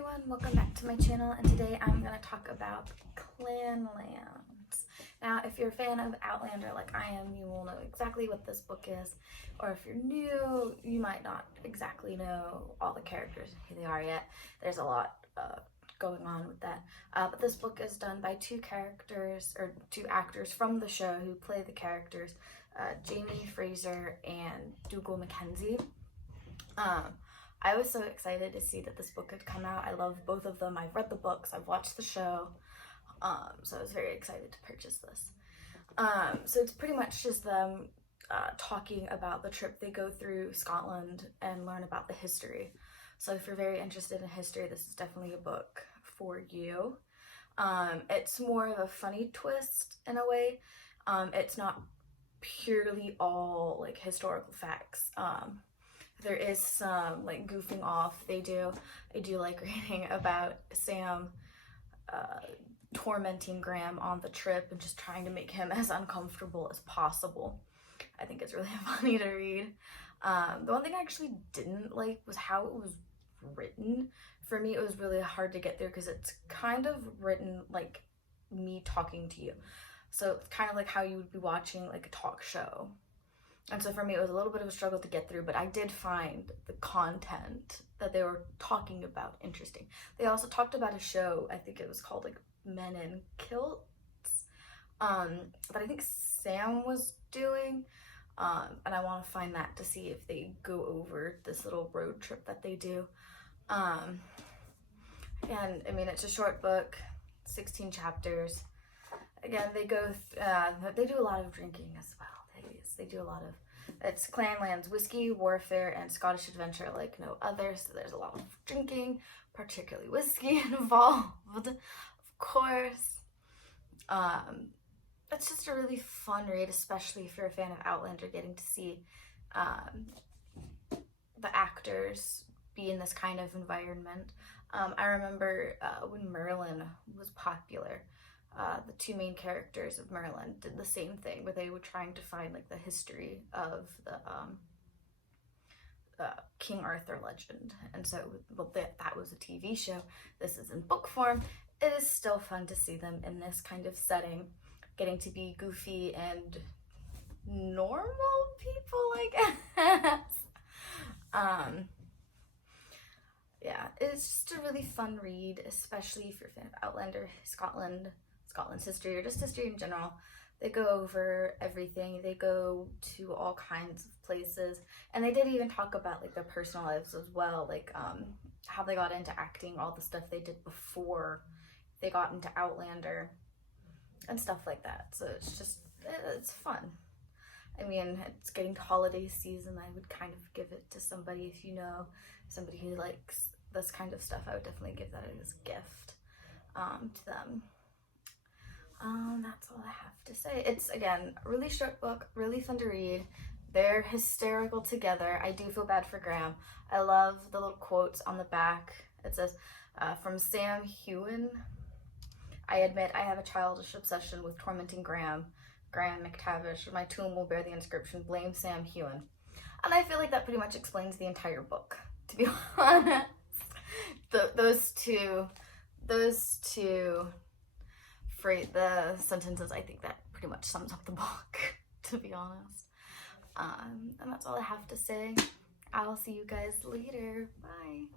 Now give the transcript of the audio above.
everyone, welcome back to my channel, and today I'm going to talk about Clanlands. Now, if you're a fan of Outlander like I am, you will know exactly what this book is, or if you're new, you might not exactly know all the characters, who they are yet. There's a lot going on with that, but this book is done by two actors from the show who play the characters, Jamie Fraser and Dougal Mackenzie. I was so excited to see that this book had come out. I love both of them. I've read the books, I've watched the show, so I was very excited to purchase this. So it's pretty much just them talking about the trip they go through Scotland and learn about the history. So if you're very interested in history, this is definitely a book for you. It's more of a funny twist in a way. It's not purely all like historical facts. There is some like goofing off. I do like reading about Sam tormenting Graham on the trip and just trying to make him as uncomfortable as possible. I think it's really funny to read. The one thing I actually didn't like was how it was written. For me, it was really hard to get through because it's kind of written like me talking to you. So it's kind of like how you would be watching like a talk show. And so for me, it was a little bit of a struggle to get through, but I did find the content that they were talking about interesting. They also talked about a show, I think it was called like Men in Kilts, that I think Sam was doing. And I want to find that to see if they go over this little road trip that they do. And I mean, it's a short book, 16 chapters. Again, they do a lot of drinking as well. They do a lot of, it's Clanlands, whiskey, warfare, and Scottish adventure like no other. So there's a lot of drinking, particularly whiskey involved, of course. It's just a really fun read, especially if you're a fan of Outlander, getting to see the actors be in this kind of environment. I remember when Merlin was popular, the two main characters of Merlin did the same thing, where they were trying to find like the history of the King Arthur legend. And so, well, that was a TV show. This is in book form. It is still fun to see them in this kind of setting, getting to be goofy and normal people, I guess. Yeah, it's just a really fun read, especially if you're a fan of Outlander, Scotland's history, or just history in general. They go over everything. They go to all kinds of places, and they did even talk about like their personal lives as well, like how they got into acting, all the stuff they did before they got into Outlander and stuff like that. So it's fun. I mean, it's getting to holiday season. I would kind of give it to somebody, if you know somebody who likes this kind of stuff. I would definitely give that as a gift to them. That's all I have to say. It's, again, a really short book, really fun to read. They're hysterical together. I do feel bad for Graham. I love the little quotes on the back. It says, from Sam Hueghan, I admit I have a childish obsession with tormenting Graham Mctavish. My tomb will bear the inscription, blame Sam Hueghan. And I feel like that pretty much explains the entire book, to be honest. Those two the sentences, I think that pretty much sums up the book, to be honest. And that's all I have to say. I'll see you guys later. Bye.